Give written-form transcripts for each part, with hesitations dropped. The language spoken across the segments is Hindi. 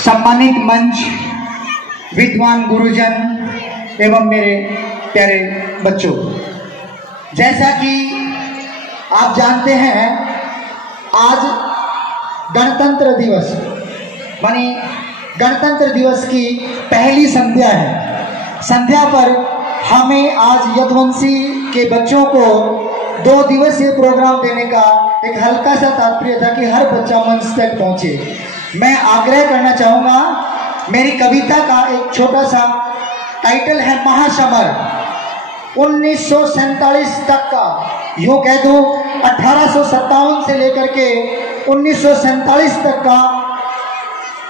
सम्मानित मंच, विद्वान गुरुजन एवं मेरे प्यारे बच्चों, जैसा कि आप जानते हैं आज गणतंत्र दिवस मानी गणतंत्र दिवस की पहली संध्या है। संध्या पर हमें आज यदुवंशी के बच्चों को 2 दिवसीय प्रोग्राम देने का एक हल्का सा तात्पर्य था कि हर बच्चा मंच तक पहुंचे। मैं आग्रह करना चाहूँगा, मेरी कविता का एक छोटा सा टाइटल है महासमर। 1947 तक का, यूँ कह दूँ 1857 से लेकर के 1947 तक का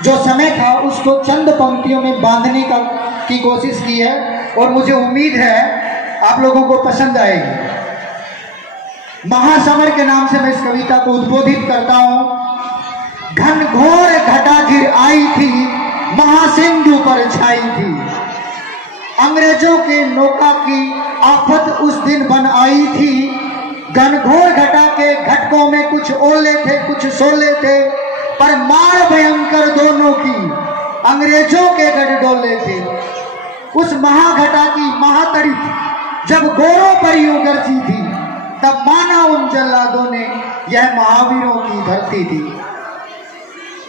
जो समय था उसको चंद पंक्तियों में बांधने की कोशिश की है और मुझे उम्मीद है आप लोगों को पसंद आएगी। महासमर के नाम से मैं इस कविता को उद्बोधित करता हूँ। घनघोर घटा घिर आई थी, महासिंधु पर छाई थी, अंग्रेजों के नौका की आफत उस दिन बन आई थी। घनघोर घटा के घटकों में कुछ ओले थे कुछ सोले थे, पर मार भयंकर दोनों की अंग्रेजों के गढ़डोले थे। उस महाघटा की महातड़ी जब गोरों पर यूं गरजी थी, तब माना उन जल्लादों ने यह महावीरों की धरती थी।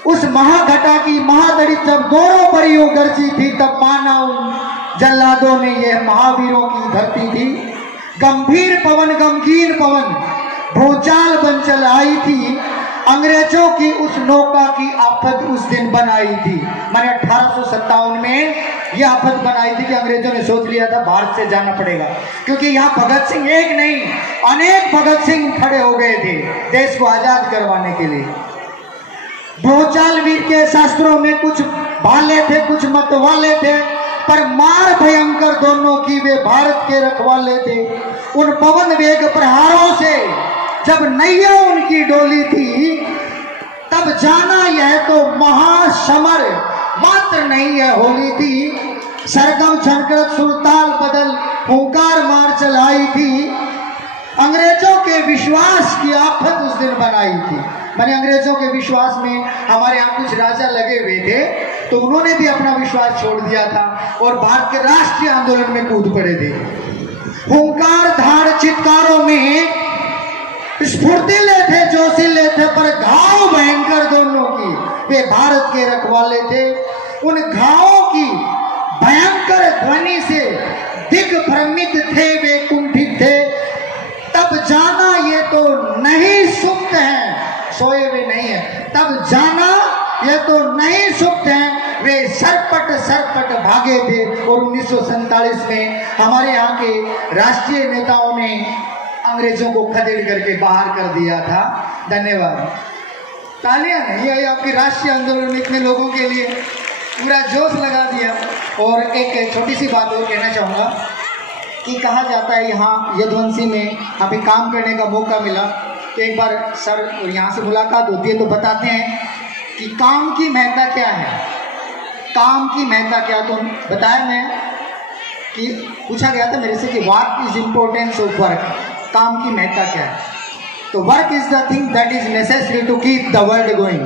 उस महाघटा की महातड़ी जब गोरों पर यूं गरजी थी, तब माना उन जल्लादों ने यह महावीरों की धरती थी। गंभीर पवन गमगीन पवन भूचाल बन चल आई थी, अंग्रेजों की उस नौका की आफत उस दिन बनाई थी। मैंने 1857 में यह आफत बनाई थी कि अंग्रेजों ने सोच लिया था भारत से जाना पड़ेगा, क्योंकि यहाँ भगत सिंह एक नहीं अनेक भगत सिंह खड़े हो गए थे देश को आजाद करवाने के लिए। भूचाल वीर के शास्त्रों में कुछ भाले थे कुछ मतवाले थे, पर मार भयंकर दोनों की वे भारत के रखवाले थे। उन पवन वेग प्रहारों से जब नैया उनकी डोली थी, तब जाना यह तो महासमर मात्र नहीं है होली थी। सरगम छनकड़क सुरताल बदल हुंकार मार चलाई थी, अंग्रेजों के विश्वास की आफत उस दिन बनाई थी। मैंने अंग्रेजों के विश्वास में हमारे यहाँ कुछ राजा लगे हुए थे, तो उन्होंने भी अपना विश्वास छोड़ दिया था और भारत के राष्ट्रीय आंदोलन में कूद पड़े थे। हुंकार धार चित्कारों में स्फूर्तिले थे जोशीले थे, पर घाव भयंकर दोनों की वे भारत के रखवाले थे। उन घावों की भयंकर ध्वनि से दिग्भ्रमित थे वे कुंठित थे, तब जाना ये तो नहीं सुप्त हैं सोए वे नहीं है। तब जाना ये तो नहीं सुप्त हैं वे सरपट सरपट भागे थे। और 1947 में हमारे यहाँ के राष्ट्रीय नेताओं ने अंग्रेजों को खदेड़ करके बाहर कर दिया था। धन्यवाद। तालियां नहीं, ये आपके राष्ट्रीय आंदोलन में इतने लोगों के लिए पूरा जोश लगा दिया। और एक छोटी सी बात और कहना चाहूँगा कि कहा जाता है यहाँ यदुवंशी में हमें काम करने का मौका मिला, तो एक बार सर और यहाँ से मुलाकात होती है तो बताते हैं कि काम की महत्ता क्या है। काम की महत्ता क्या, तो बताया मैं कि पूछा गया था मेरे से कि what is importance of work, काम की महत्ता क्या है। तो work is the thing that is necessary to keep the world going,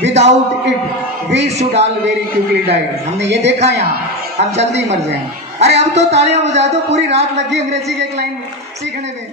without it we should all very quickly died. हमने ये देखा यहाँ, हम जल्दी मर जाएंगे। अरे अब तो तालियां बजा दो, पूरी रात लगी अंग्रेजी के एक लाइन सीखने में।